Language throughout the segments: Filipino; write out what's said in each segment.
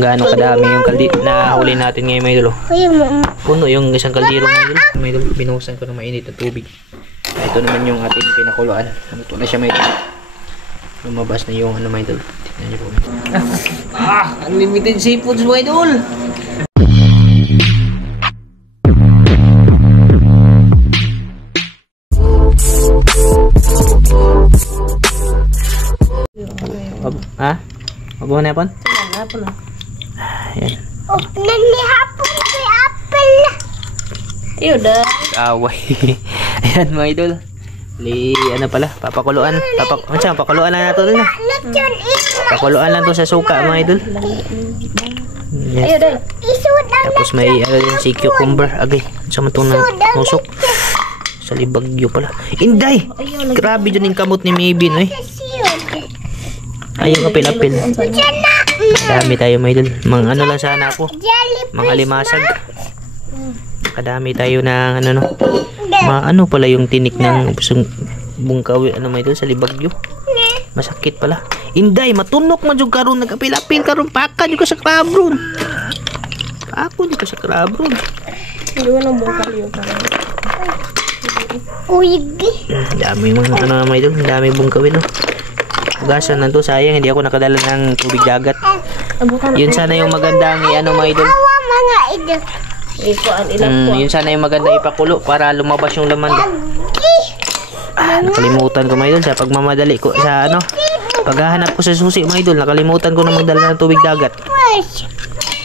kung gaano kadami yung na huli natin ngayon mga idol. Puno yung isang kaldero mga idol. Binuhusan ko ng mainit na tubig. Ito naman yung ating pinakuluan. Ito na siya mga idol. Lumabas na yung ano mga idol. Tignan niyo po. Unlimited seafoods mga idol. Ha? Mabuhay na yapon? Hapon na. Ayan. Naghihapon kay apple. Iyo dah. Away. Ayan mga idol. Ano pala? Papakuluan. Papakuluan lang nato dun. Papakuluan lang to sa suka mga idol. Ayo dah. Tapos may si cucumber. Agay. Sa matong nusok. Sa libagyo pala. Inday! Grabe dyan yung kamot ni Maybin. Ayun apil-apil. Dami tayo mga idol. Ano lang sana ako. Mga limasag. Kadami tayo ng ano no. Ano pala yung tinik ng bungkawi ano mga idol sa libagyo. Masakit pala. Inday, matunok man jud karon nagapil-apil karon paka jud ka sa crabron. Ako jud ka sa crabron. Hindi wala bungkaw yung karon. Uy. Dami mga ano mga idol, dami bungkawi no. Ugasan na to, sayang hindi ako nakadala ng tubig dagat. Yun sana yung magandang ano mga idol. Yun sana yung maganda ipakulo para lumabas yung laman. Nakalimutan ko mga idol sa pagmamadali ko sa ano. Paghahanap ko sa susi mga idol, nakalimutan ko na magdala ng tubig dagat.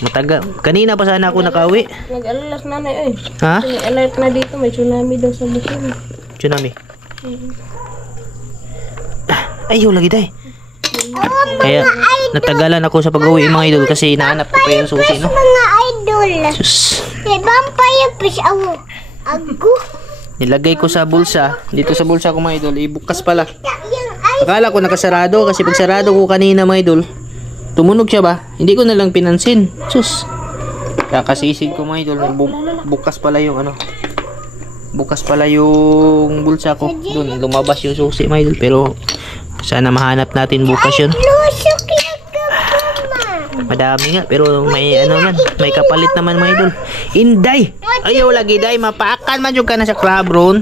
Mataga. Kanina pa sana ako nakauwi. Nag-alert na eh. Ha? Nag-alert na dito, may tsunami daw sa Bukid. Tsunami? Ayaw lagi day. Kaya natagalan ako sa pag-uwi mga idol kasi hinahanap ko pa yung susi no. Mga idol. Sus. Vampire fish awo. Ago. Nilagay ko sa bulsa. Dito sa bulsa ko mga idol, ibukas pala. Akala ko nakasarado kasi pag sarado ko kanina mga idol, tumunog siya ba? Hindi ko na lang pinansin. Sus. Kakasisig ko mga idol, bukas pala yung ano. Bukas pala yung bulsa ko. Doon lumabas yung susi mga idol pero sana mahanap natin bukas yun. Madami nga pero may ano man, may kapalit naman mga idol. Inday! Ayaw lagi day, mapakan man yung ka na sa crab ron.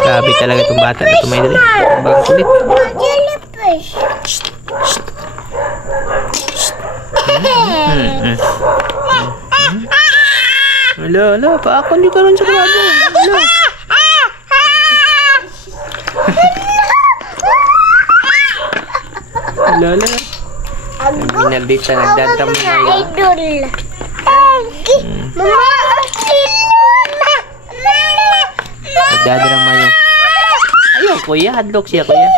Grabe talaga itong bata na ito mga idol. Bang kulit. Wala, paakon di ka ron sa crab ron. Wala. Lala. Minaldita nagdadram na idol. Mama, nagdadram na yun. Ayaw kuya, hadlock siya kuya.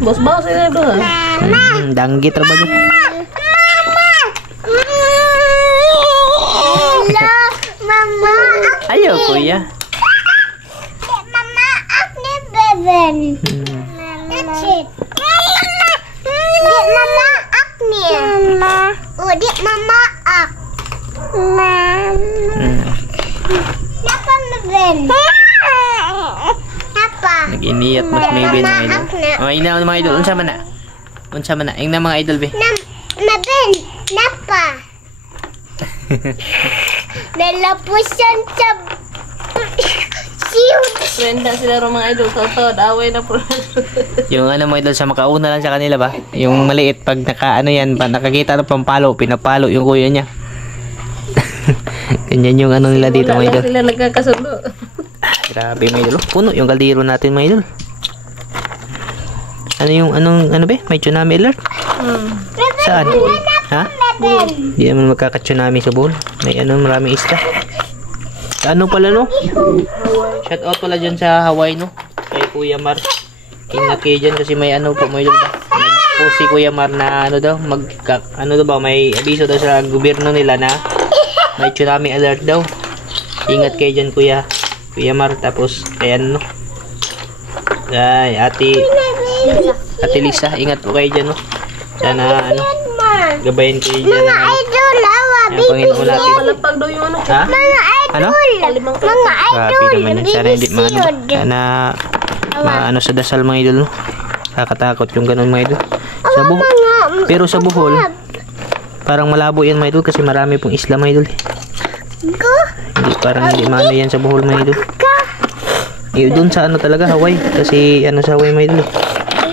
Bos-bos ini doon. Danggit ra ba yun? Mama. Ayaw kuya. That's it. Di mama ak nih. Oh, di mama ak. Apa Meben? Apa? Nag-iniyat mas Meben mga idol. Mga ina mga idol, unsa man na? Unsa man na? Ing na mga idol be. Meben, napa? Nalapusan sa Brenda sila rin mga idol, totoo, away na po. Yung ano mga idol, sa makauna lang sa kanila ba? Yung maliit, pag naka, ano yan, nakakita ng pampalo, pinapalo yung kuya niya. Ganyan yung ano nila dito mga idol. Sila nagkakasundo. Grabe mga idol. Puno yung kaldero natin mga idol. Ano yung, ano ba? May tsunami alert? Saan? Ha? Hindi naman magkaka-tsunami sa bowl. May ano, maraming isda. Ano pala no? Shout out pala dyan sa Hawaii no? Kay Kuya Mar. Ingat kayo dyan kasi may ano po may nag-post si Kuya Mar na ano daw ano daw ba may abiso daw sa gobyerno nila na may tsunami alert daw. Ingat kayo dyan Kuya Mar. Tapos kay ano no? Ay, Ate Lisa, ingat po kayo dyan no? Sana ano gabayan kayo dyan Mga idol, ang Panginoon natin. Malapag daw yung ano. Ha? Mga idol. Ano? Mga idol. Grabe naman yan. Sana hindi maano. Sana maano sa dasal mga idol. No? Kakatakot yung ganun mga idol. Sa pero sa Bohol, parang malabo yan mga idol kasi marami pong isla mga idol. Hindi, parang hindi mano yan sa Bohol mga idol. Doon sa ano talaga, Hawaii. Kasi ano sa Hawaii mga idol.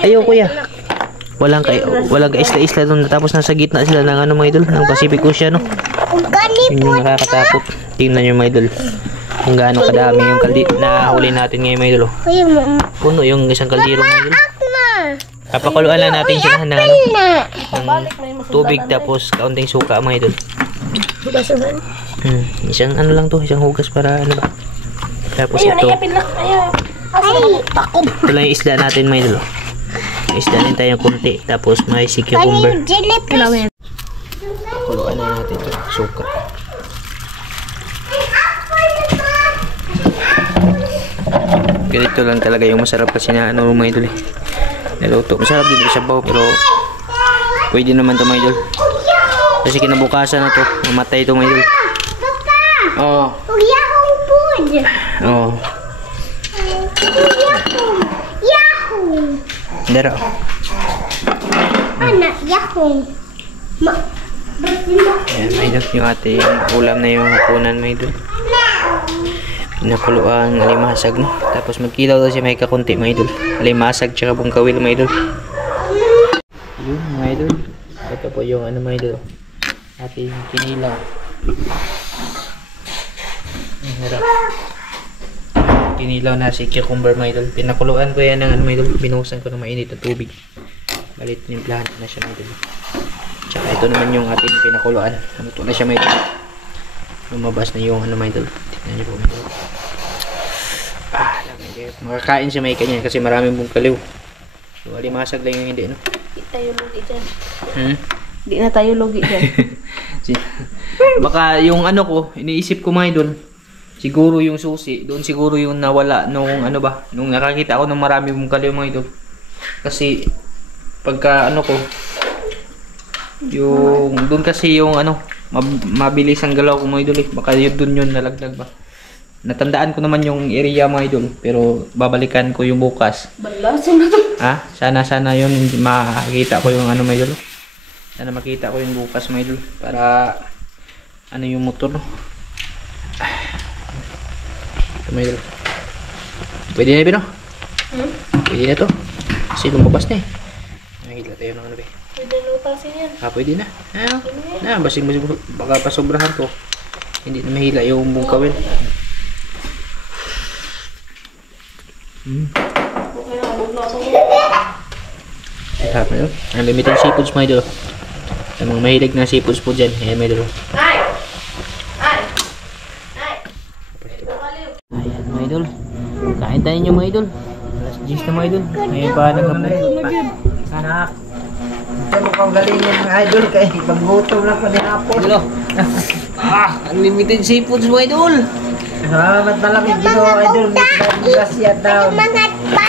Ayaw kuya. Walang ka-isla-isla doon. Tapos nasa gitna sila ng ano mga idol, ng Pacific Ocean, no? Yun yung nakakatakot. Tingnan nyo mga idol. Kung gaano kadami yung na huli natin ngayon mga idol. Puno yung isang kaldero mga idol. Papakuluan lang natin siya ng, ano, ng tubig tapos kaunting suka mga idol. Isang ano lang to, isang hugas para ano ba. Tapos ito. Ito lang yung isda natin mga idol. Isda din tayong kunti. Tapos may si cucumber. Pakuluan na natin ito. Suka. Ganito lang talaga yung masarap kasi na ano mga idol eh. Naluto. Masarap din sa sabaw pero pwede naman ito mga idol. Kasi kinabukasan na to. Mamatay ito mga idol. Oo. Oo. Dara. Anak, yahoo. Ayan, mga idol. Yung ating ulam na yung hapunan mga idol. Pinakulo ang alimasag, no? Tapos magkilaw daw siya may kakunti mga idol. Alimasag tsaka bungkawil mga idol. Yun mga idol. Ito po yung ano mga idol. Ating kinilaw. Harap. Kinilaw na si cucumber mga idol. Pinakuluan ko yan ng ano mga idol. Binuhusan ko ng mainit na tubig. Balit nimplahan na siya mga idol. Tsaka ito naman yung ating pinakuluan. Ito na siya mga idol. Lumabas na yung ano mga idol. Tignan niyo po mga idol. Makakain siya may kanya kasi maraming bungkaliw. So alimasag lang yung hindi, no? Di tayo lugi dyan. Di na tayo lugi dyan. Baka yung ano ko, iniisip ko mga idol, siguro yung susi, doon siguro yung nawala nung ano ba, nung nakakita ako ng maraming bungkaliw mga idol. Kasi pagka ano ko, yung doon kasi yung ano, mabilis ang galaw ko mga idol eh. Baka yun doon yun nalaglag ba. Natandaan ko naman yung area mga idol, pero babalikan ko yung bukas. Balasan na to. Ha? Sana yun makita ko yung ano mga idol. Sana makita ko yung bukas mga idol para ano yung motor, no? Ito mga idol. Pwede na no? Pwede na to. Kasi lumabas na eh. Nakikita tayo ng ano ba? Pwede na utasin yan. Pwede na. Basing baka pasobrahan to. Hindi na mahila yung bungkawin. Okay na, huwag na itong Sarap na yun. Unlimited seafoods mga idol. Sa mga mahilig na seafoods po dyan. Ayan mga idol. Ay! Ayan mga idol. Kain tayo nyo mga idol. Alas 10 na mga idol. Ngayon pa nagkapon. Anak, ito mo kang galingin mga idol kay paggutom lang pa ni Apo. Hello. Unlimited seafoods mga idol. Salamat na lang yung Ginoo idol. Grasya daw. Mangat pa.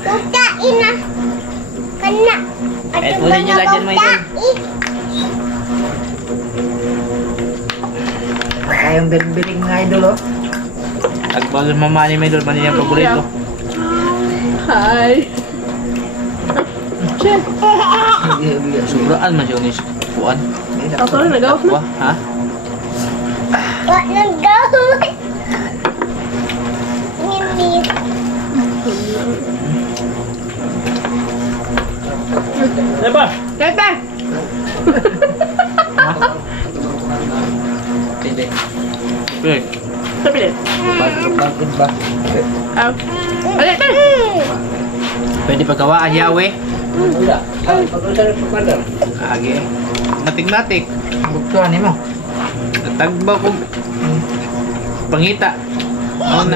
Tutain na. Kana. Kahit wala nyo lang dyan mga idol. Kayong biling mga idol oh. Tagbal mamani mga idol. Mani yung paborito. Hi! Chef! Sobraan man siya unis. Puan. Ako rin, nag-out na. Ha? Wag nang gawin. Ngini. Diba? Tete! Hindi. Okay. Sabi din. Bakit ba? Alit na! Pwede pagkawaan Yahweh. Wala. Pag-usap sa padar. Agi. Matik-matik. Buktuan mo. Natagba ko. Pangita.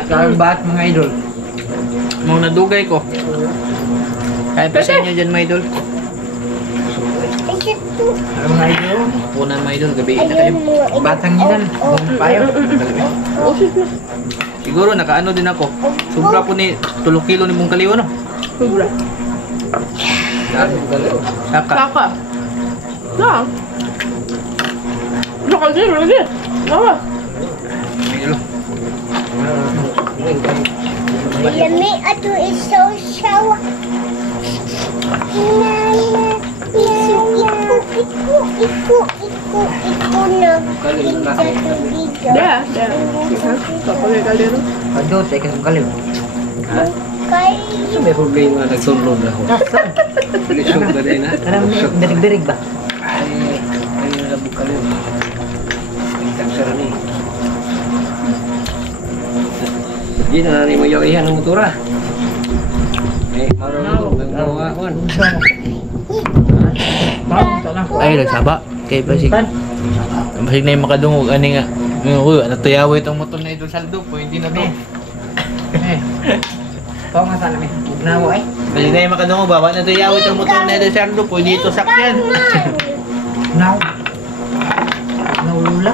Kayong bahat mga idol. Mau nadugay ko. Kaya pa sa inyo dyan mga idol. Ito. Ano mga idol? Punan mga idol. Gabi na kayo. Batang inan. Payo. Siguro nakaano din ako. Sobra po ni 3 kilo ni Bungkaliw no? Sobra. Saka. Saka. Na. Saka din, lagi. Saka. Mga idol. Lami ato isaw-saw. There, there. Papagai kaldero. Padot, ay kasang kalim. Ha? So may problema nagsunod ako. Nasaan? Lisod na din ha? Anong birig-birig ba? Ay nabukal yun. Ang tagsara ni. Hindi na nani mo yung iyan ng motora. Eh, marunong ito. Nagawa ko. Ay, nagsaba. Kaya basig. Basig na yung makadungog. Ano nga? Natuyaway itong motor na ito saldo po. Hindi na to. Ito nga sana may bugnawa ay. Basig na yung makadungog. Baba natuyaway itong motor na ito saldo po. Hindi ito sakyan. Bugnaw. Naulula.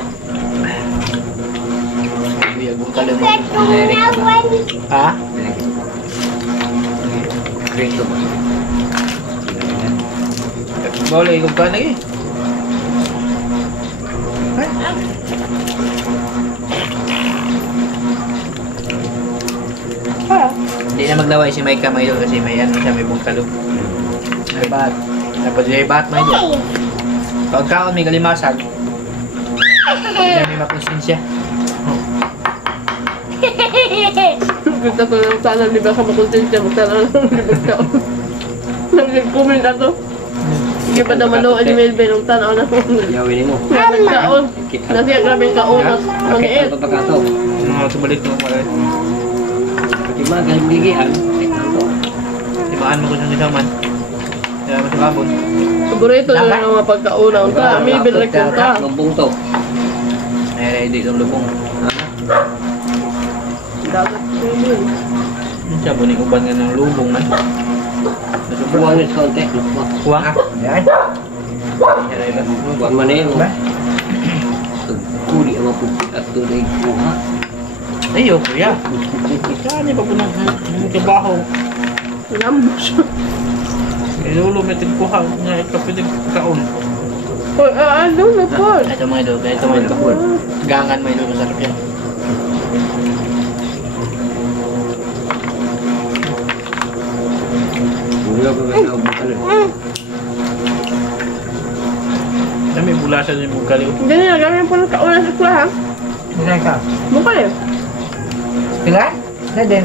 Kuya, bukal yung ha? Krito ba? Boleh ikut ka lagi. Hindi na maglaway si Mike Maidol kasi may ano siya, may bungkalo. May bat. Tapos may bat Maidol. Pagkaon may kalimasag. Hindi may makonsensya. Kita ko lang sana di ba ka makonsensya magtala ng libag tao. Nag-comment na to. Sige pa naman doon ni Melvin ang tanaw na Yawin mo. libag taon. Nasiya grabing kaunas. Maniit. Ito pagkato. Mga subalik mo mga. Pati mga gahigigian. Timaan mo ko siyang isaman. Kaya mas kabon. Paborito nyo ng mga pagkauna. Unta, Melvin rekunta. Lumbong to. Ay, di itong lubong. Dagat Melvin. Siya buning uban nga ng lubong man. Buwan nyo sa konti. Kuwang? Yan. Buwan man eh. Ba? Kuli ang mapupit at tunay kuha. Ayo, kuya. Saan pa po ng trabaho? Lambo siya. Ilulo may tigkuha nga ikapilig kaon. Hoy, ano na po? Ito mga idol, ito mga idol. Gangan mga idol, masarap yan. Kuya ba may naubukal eh. May bulasan yung bugkali. Hindi nila gawin po ng kauna sa eskwelahan. Saan ka? Bukal eh. Sila? Na din.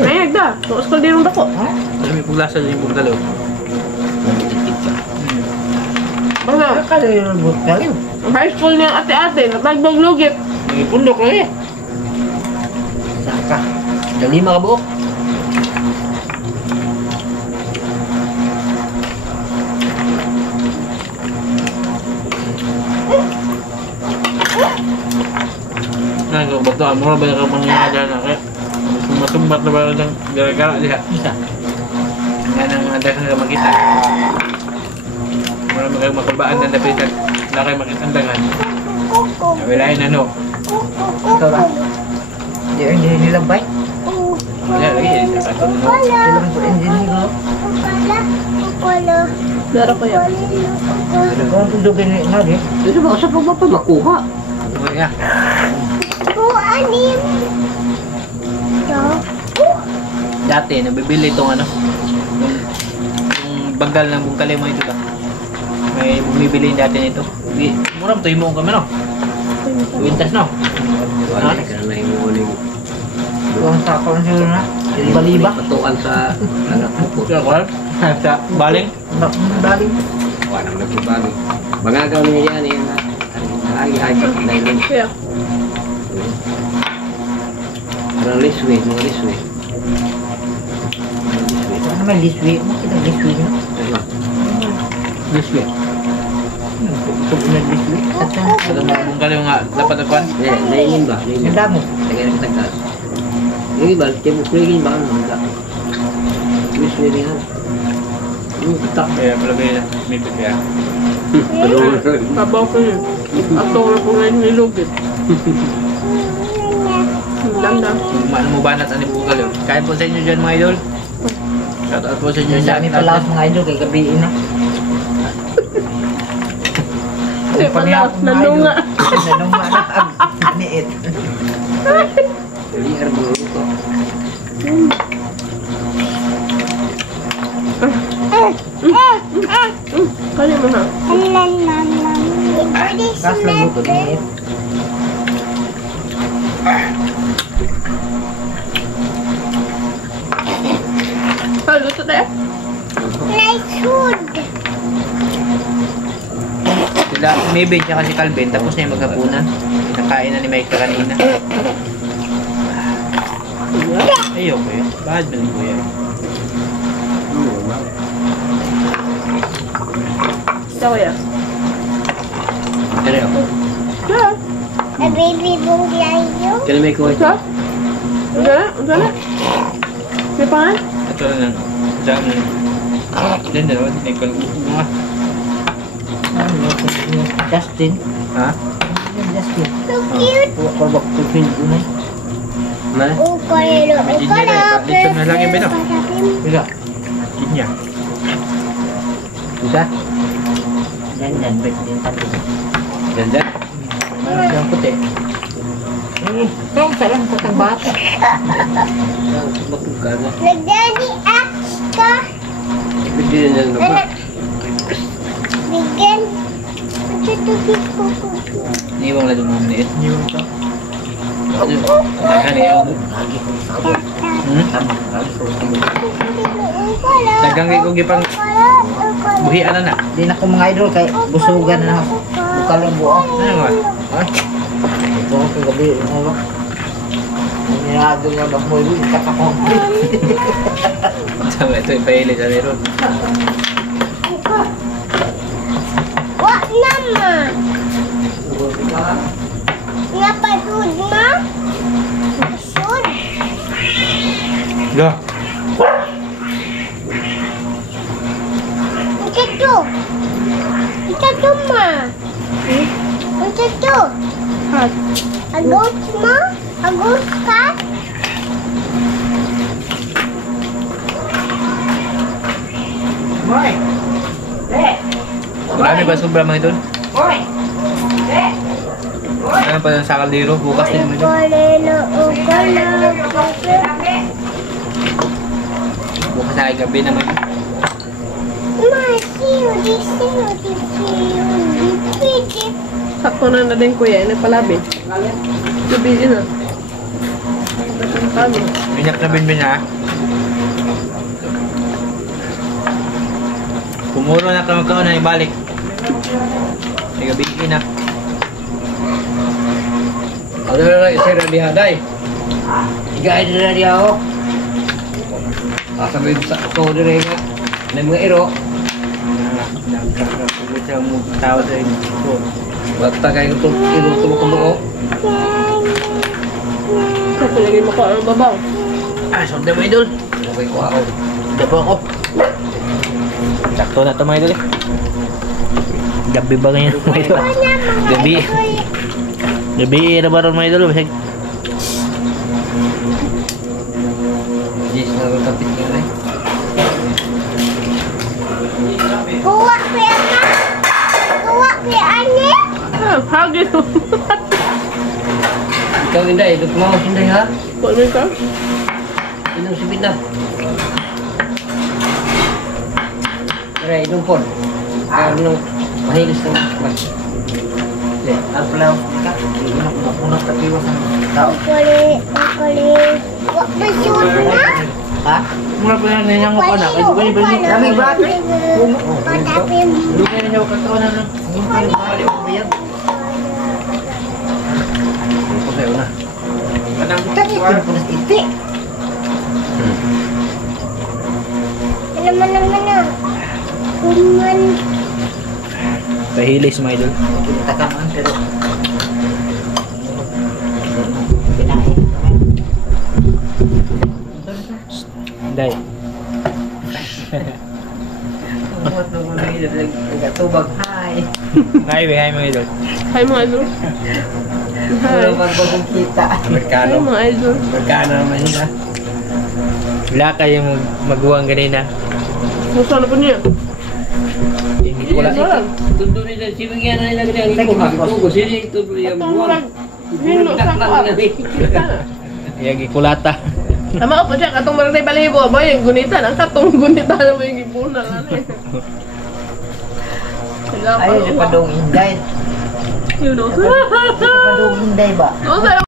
Mayag da. So, school din ako. Ha? May bulasan yung bugkali. Nagtitik ka. Basta, Akala yung bukal yun. ang high school niyang ate-ate, nagbaglugit. May pundok lang eh. Saan ka? Lima ka buok. Bato, mo ba ka mangyayari na kaya? Sumasumbat na ba ng gara-gara diha? Isa. Nga nang dagang ka makita. Marami kayong makabaan na napitan. Na kayo makitandangan. Nawilain ano? Ito ba? Hindi nilabay. Wala lagi. Ato no. Silang po engineer no? Dara ko yan. Kung tundugin nga din. Ito ba sa pagpapamakuha? Kuya. Dati, nabibili itong ano. Yung bagal ng bungkali mo ito ba? May bumibili dati nito. Mura mo ito, himuong kami no? Wintas no? Wala ka na himuuling. Kung sakon sila na. Liba-liba. Patuan sa anak mo po. Kaya ko, sa baling. Baling. Wala nang nagbabago. Magagaw niya yan eh. Agi-agi. Dahil Kaya, mga liswe. Ano naman liswi? Ano kita liswi no? Liswi. Ito po na liswi. At Sa mga bungkali nga, dapat nagkuhan. Naingin ba? ang damo. Tagay na kitagtas. Yung iba, tiyempo kuligin ba? Liswe rin yan. Yung kitak. Kaya palagay na, may pipya. tabaw ko yun. Atong na po ngayon nilugit. Landa. Ano mo banat ang bungkali? Kain po sa inyo dyan mga idol. Shout out po sa inyo Ang dami pala ako mga idol kay gabiin na. Kasi pala, nanunga. Nanunga na ang niit. Liar mo ko. Kali mo ha. Gas lang mo ito. Kali, luto tayo. Nice food. Sila, maybe tsaka si Calvin, tapos na yung maghapunan. Nakain na ni Mike kanina. Ayoko yun. Bakit ba ko yan? Ito kuya. Kaya ako. Yeah. A baby bungyayo. Kaya may kuha ito. Ito? Ang gala? Ang gala? May pangan? Ito na lang. Saan na? Diyan, dalawa. Tinay ko mga. Justin. Ha? Justin. So cute. Pabak to feel ko na. Mana? Ukalelo. Dito na lang yung bino. Bila. Kinya. Bisa? Ganyan, break din tayo. Ganda? Meron siyang puti. Kaya salang po ng bata. Bakit ka na? Nagdadi apps ka. Bigyan niya na ba? Bigyan. Tutugis ko. Iniwang na doon mga maliit. Yung ka. Naghan yung... Lagi ko sabot. Tama, lagi ko sabot. Dagang ko gipang buhian na na. Di na ko mga idol kay busugan na ako. Bukalong buo. Ano nga? Ha? Ito ako kagabi. Ano? Niyado nga ba mo yun? Kakakong. Tama, ito yung paili sa meron. Wak naman. Napasud ma? Napasud? Ga. Ito. Ito ma. Ito. Hat. Agos ma? Agos ka? Boy! Marami ba sobra mga idol? Boy! Ano pa sa kaldero? Bukas din mo idol. Ukalelo. Bukas na kay gabi naman. Ma, siyo. Dipiti. Sakto na din kuya. Nagpalabi. Gabi din ah. Kami. Minyak na binbin ha. Kumuro na ka magkaon na ibalik. Ay gabi na. Ano na lang, isa na dihaday. Igay na diya ako. Sabi sa ako dire nga. May mga iro. Nagkakagulit ang mga tao sa ito. Bata kayo ito, iro ito mo kumuko. Sakto lagi mo ko ang babaw. Ah, sundan mo idol. Okay ko ako. Hindi po ako. Sakto na ito mga idol eh. Gabi ba ngayon mga idol? Gabi. Gabi na ba ron mga idol? Basag. Yes, nakakapit ka na eh. Kuha kaya ka? Kuha kaya ane? Ah, hagis mo. Ikaw Inday, duk mo Inday ha? Kuha mo ka? Inom si Bitna. Tara, inom po. Kaya nung mahilis ng mas. Ang pala ka. Unang tapiwas ng tao. Ukali. Wak basud na? Ha? Mula po yan ninyang ko na. Kasi ba yung Kami ba? Patapin. Lupa ninyo kakao na lang. Yung kayo bali o biyan. Ito sa'yo na. Kanang Tani ko na po na iti. Naman na. Kuman. Pahilis mga idol. Kita ka man pero pinahin. Day. Umot na mga idol. Nagkatubag. Hi. Hi mga idol. Hi mga idol. Wala Hi. magbagong kita. Hi Amerikano. mga idol. Amerikano naman sila. Wala kayong magbuwang ganina. Gusto na po niya. Hindi ko lang. Tundo nila, sibigyan na nila ganyan. Ikaw ha, ito, sili, tundo niya Ito buwan. murag. Nino sa ko. Iyagi kulata. Tama ka po siya, katong maray balibo. Ba, yung gunitan. Ang katong gunitan na may gipunan. Ay, di pa dong inday. Yun o. Di pa dong inday ba? Oo,